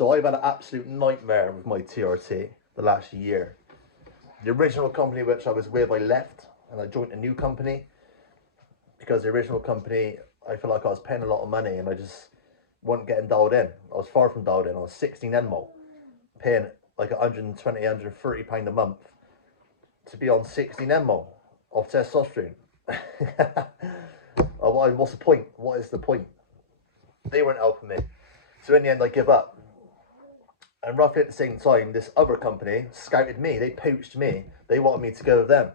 So I've had an absolute nightmare with my TRT the last year. The original company which I was with, I left and I joined a new company because the original company, I feel like I was paying a lot of money and I just wasn't getting dialed in. I was far from dialed in. I was 16 NMO, paying like 120, 130 pound a month to be on 16 NMO of testosterone. What's the point? What is the point? They weren't helping me. So in the end, I give up. And roughly at the same time, this other company scouted me. They poached me. They wanted me to go with them.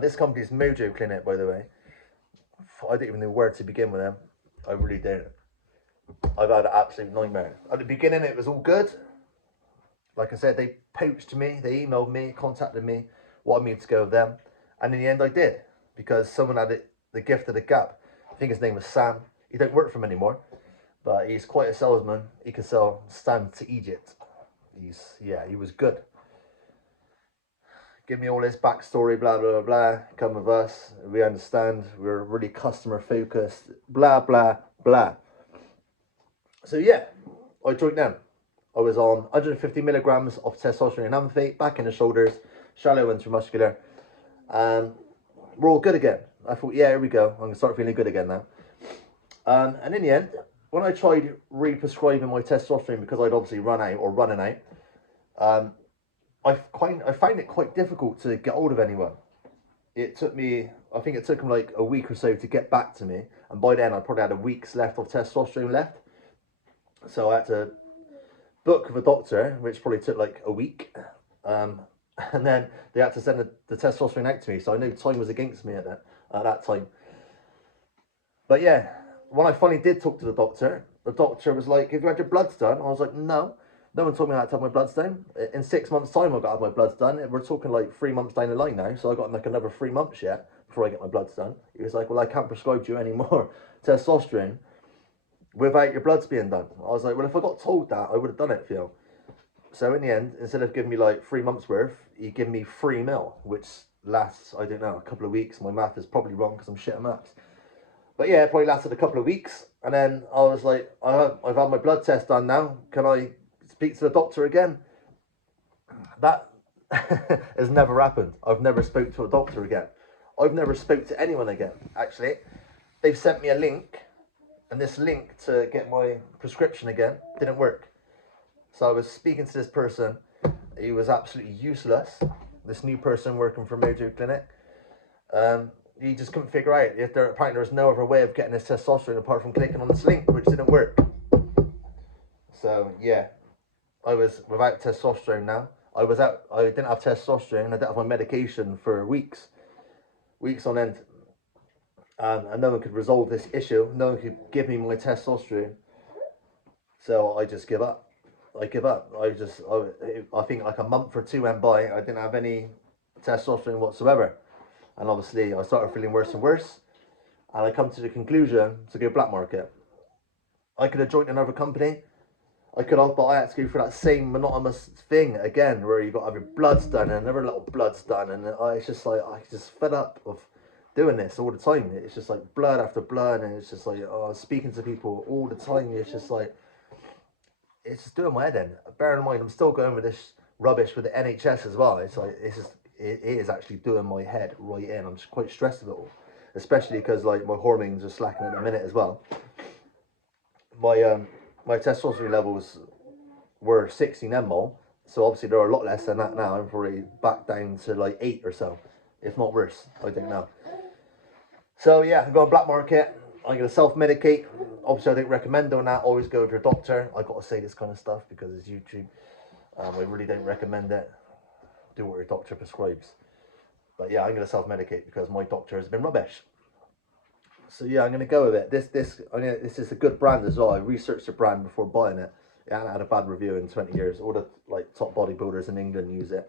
This company's Mojo Clinic, by the way. I don't even know where to begin with them. I really don't. I've had an absolute nightmare. At the beginning, it was all good. Like I said, they poached me. They emailed me, contacted me, wanted me to go with them. And in the end, I did. Because someone had the gift of the gap. I think his name was Sam. He don't work for him anymore. But he's quite a salesman. He can sell stand to Egypt. He was good. Give me all this backstory, blah, blah, blah. Come with us. We understand. We're really customer focused. Blah, blah, blah. So yeah, I joined them. I was on 150 milligrams of testosterone and amphate, back in the shoulders, shallow intramuscular. And we're all good again. I thought, yeah, here we go. I'm going to start feeling good again now. And in the end, when I tried re-prescribing my testosterone because I'd obviously running out, I found it quite difficult to get hold of anyone. It took me, I think it took them like a week or so to get back to me. And by then I probably had a week's left of testosterone left. So I had to book with a doctor, which probably took like a week. And then they had to send the testosterone out to me. So I know time was against me at that time. But yeah, when I finally did talk to the doctor was like, have you had your bloods done? I was like, no. No one told me how to have my bloods done. In 6 months' time, I've got to have my bloods done. We're talking like 3 months down the line now, so I've got like another 3 months yet before I get my bloods done. He was like, well, I can't prescribe you any more testosterone without your bloods being done. I was like, well, if I got told that, I would have done it for you. So in the end, instead of giving me like 3 months worth, he gave me 3 mil, which lasts, I don't know, a couple of weeks. My math is probably wrong because I'm shit at maths. But yeah, it probably lasted a couple of weeks. And then I was like, I've had my blood test done now. Can I speak to the doctor again? That has never happened. I've never spoke to a doctor again. I've never spoke to anyone again, actually. They've sent me a link, and this link to get my prescription again didn't work. So I was speaking to this person. He was absolutely useless. This new person working for Mojo Clinic. He just couldn't figure out if apparently there was no other way of getting his testosterone apart from clicking on this link, which didn't work. So yeah, I was without testosterone now. I didn't have testosterone. I didn't have my medication for weeks on end. And no one could resolve this issue. No one could give me my testosterone. So I just give up. I give up. I think like a month or two went by. I didn't have any testosterone whatsoever. And obviously I started feeling worse and worse. And I come to the conclusion to go black market. I could have joined another company. But I had to go through that same monotonous thing again, where you got to have your bloods done and another little bloods done, and it's just like I just fed up of doing this all the time. It's just like blood after blood, and it's just like speaking to people all the time. It's just like it's just doing my head in. Bear in mind, I'm still going with this rubbish with the NHS as well. It's like it is actually doing my head right in. I'm just quite stressed with it all, especially because like my hormones are slacking at the minute as well. My testosterone levels were 16 mmol, so obviously they're a lot less than that now. I'm probably back down to like 8 or so, if not worse. I don't know. So yeah, I'm going black market. I'm going to self-medicate. Obviously, I don't recommend doing that. Always go with your doctor. I got to say this kind of stuff because it's YouTube. I really don't recommend it. Do what your doctor prescribes. But yeah, I'm going to self-medicate because my doctor has been rubbish. So yeah, I'm going to go with it. This is a good brand as well. I researched the brand before buying it. It hasn't had a bad review in 20 years. All the like top bodybuilders in England use it.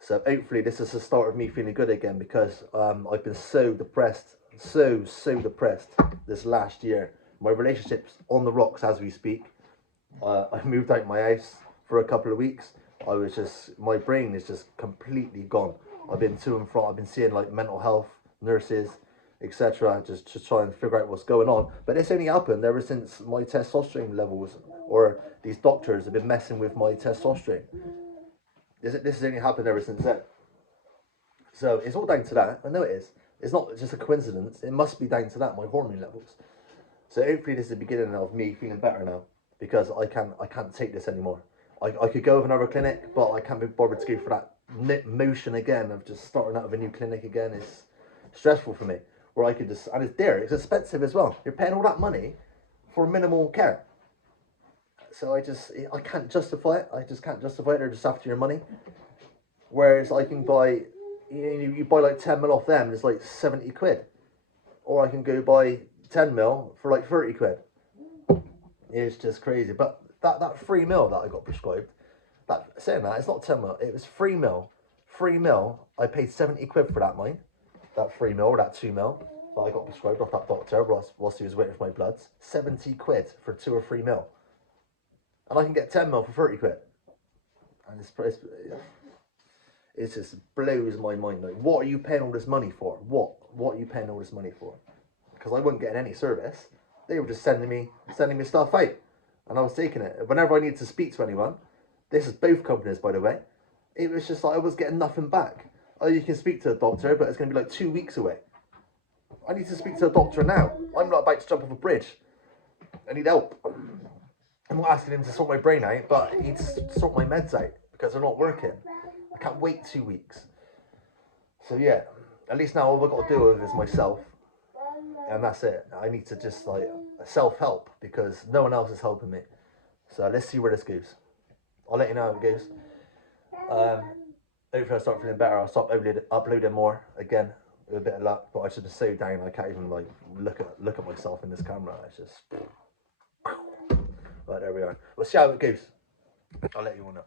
So hopefully this is the start of me feeling good again, because I've been so depressed, so depressed this last year. My relationship's on the rocks as we speak. I moved out my house for a couple of weeks. My brain is just completely gone. I've been to and from. I've been seeing like mental health nurses. etc. Just to try and figure out what's going on. But it's only happened ever since my testosterone levels, or these doctors have been messing with my testosterone. This has only happened ever since then. So it's all down to that. I know it is. It's not just a coincidence. It must be down to that, my hormone levels. So hopefully this is the beginning of me feeling better now, because I can't take this anymore. I could go with another clinic, but I can't be bothered to go for that motion again of just starting out of a new clinic again. It's stressful for me. Where I could just, and it's dear, it's expensive as well. You're paying all that money for minimal care. So I can't justify it. I just can't justify it. They're just after your money. Whereas I can buy, you buy like 10 mil off them, it's like 70 quid. Or I can go buy 10 mil for like 30 quid. It's just crazy. But that 3 mil that I got prescribed, saying that, it's not 10 mil, it was 3 mil. 3 mil, I paid 70 quid for that, mine. That 3 mil or that 2 mil that I got prescribed off that doctor whilst he was waiting for my bloods. 70 quid for 2 or 3 mil. And I can get 10 mil for 30 quid. And it just blows my mind. Like, what are you paying all this money for? What are you paying all this money for? Because I wasn't getting any service. They were just sending me stuff out. And I was taking it. Whenever I needed to speak to anyone, this is both companies, by the way, it was just like I was getting nothing back. Oh, you can speak to a doctor, but it's going to be like 2 weeks away. I need to speak to a doctor now. I'm not about to jump off a bridge. I need help. I'm not asking him to sort my brain out, but he needs to sort my meds out because they're not working. I can't wait 2 weeks. So yeah, at least now all I've got to do with is myself. And that's it. I need to just like self-help because no one else is helping me. So let's see where this goes. I'll let you know how it goes. Hopefully I'll start feeling better. I'll start uploading more again with a bit of luck. But I should be so down I can't even like look at myself in this camera. It's just. Right, there we are. We'll see how it goes. I'll let you all know.